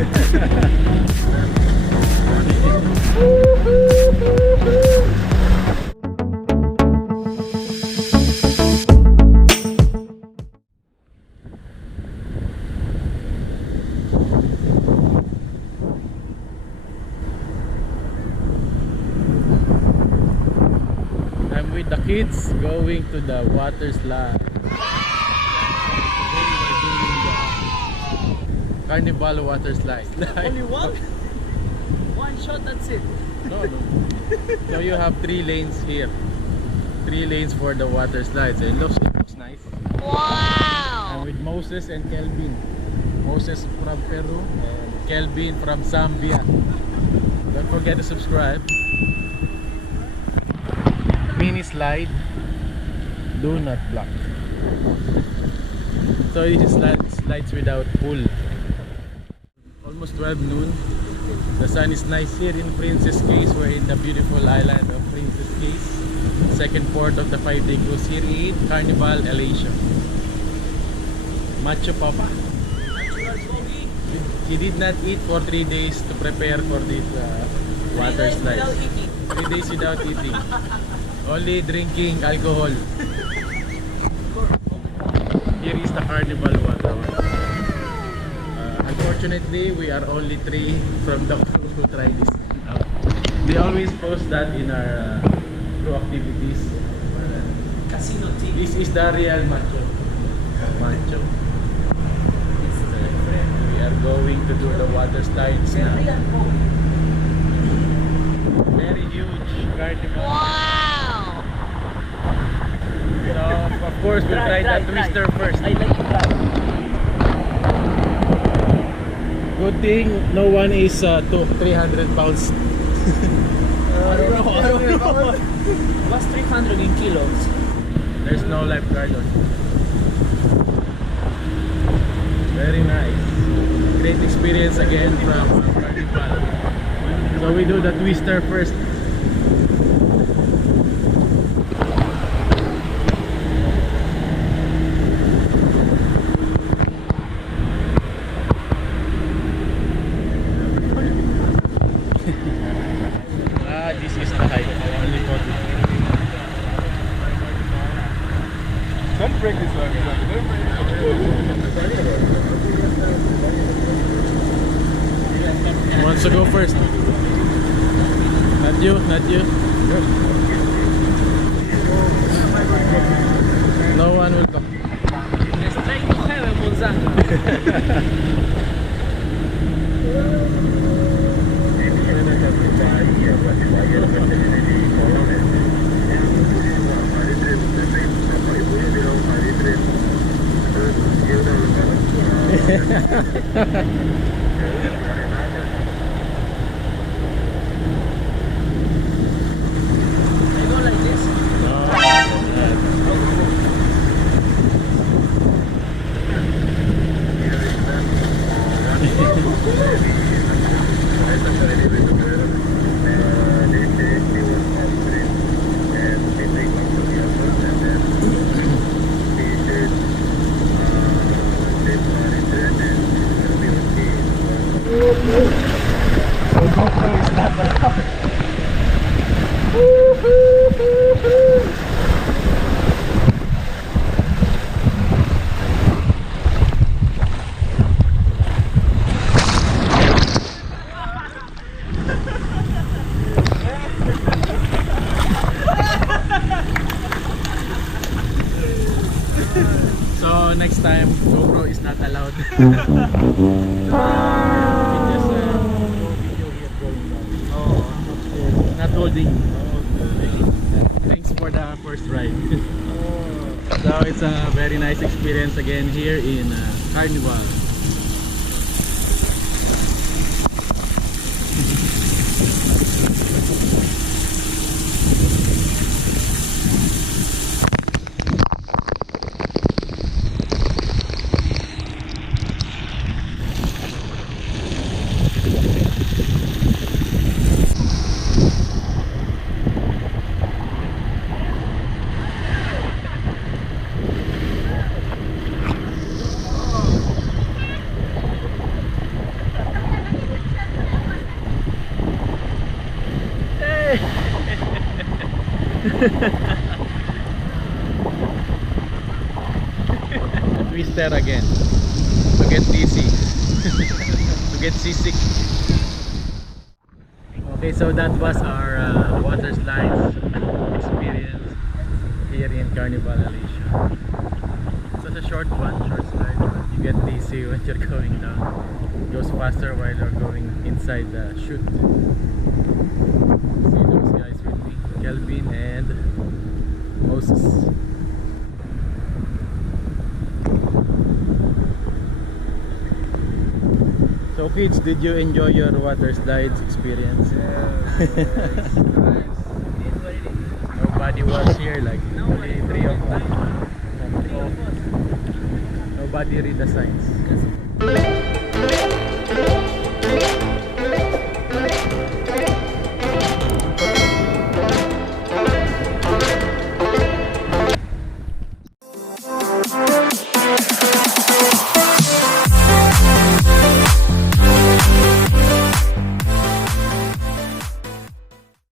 I'm with the kids going to the water slide. Carnival water slide. Only one? One shot, that's it. No. So you have 3 lanes here. 3 lanes for the water slides. It looks nice. Wow! I'm with Moses and Kelvin. Moses from Peru and Kelvin from Zambia. Don't forget to subscribe. Mini slide. Do not block. So this is slides without pool. Almost 12 noon. The sun is nice here in Princess Cays. We're in the beautiful island of Princess Cays. Second port of the 5-day cruise here in Carnival, Elation. Macho Papa. He did not eat for 3 days to prepare for this water slide. 3 days without eating. Only drinking alcohol. Here is the Carnival water. Unfortunately, we are only 3 from the crew who try this out. They always post that in our crew activities. Casino TV. This is the real macho. Macho. We are going to do the water slides now. Very huge Carnival. Wow! So, of course, we'll try that twister first. I like it. Good thing no one is 300 pounds. I don't know. What's 300 in kilos? There's no lifeguard on. Very nice. Great experience again from Carnival. So we do the twister first. This is the height. Only 40. Don't break this one. Who wants to go first? Not you, not you. No one will come. Let's try to have a Monza. I go like this. So next time GoPro is not allowed. Not holding. Thanks for the first ride. So it's a very nice experience again here in Carnival. Twister again. To get dizzy. To get seasick. Okay, so that was our water slides experience here in Carnival Elation. It's a short one, short slide. You get dizzy when you're going down. It goes faster while you're going inside the chute. See those guys with me, Kelvin and Moses. So kids, did you enjoy your water slides experience? Yes. Nobody was here, like only 3 of us. Nobody read the signs.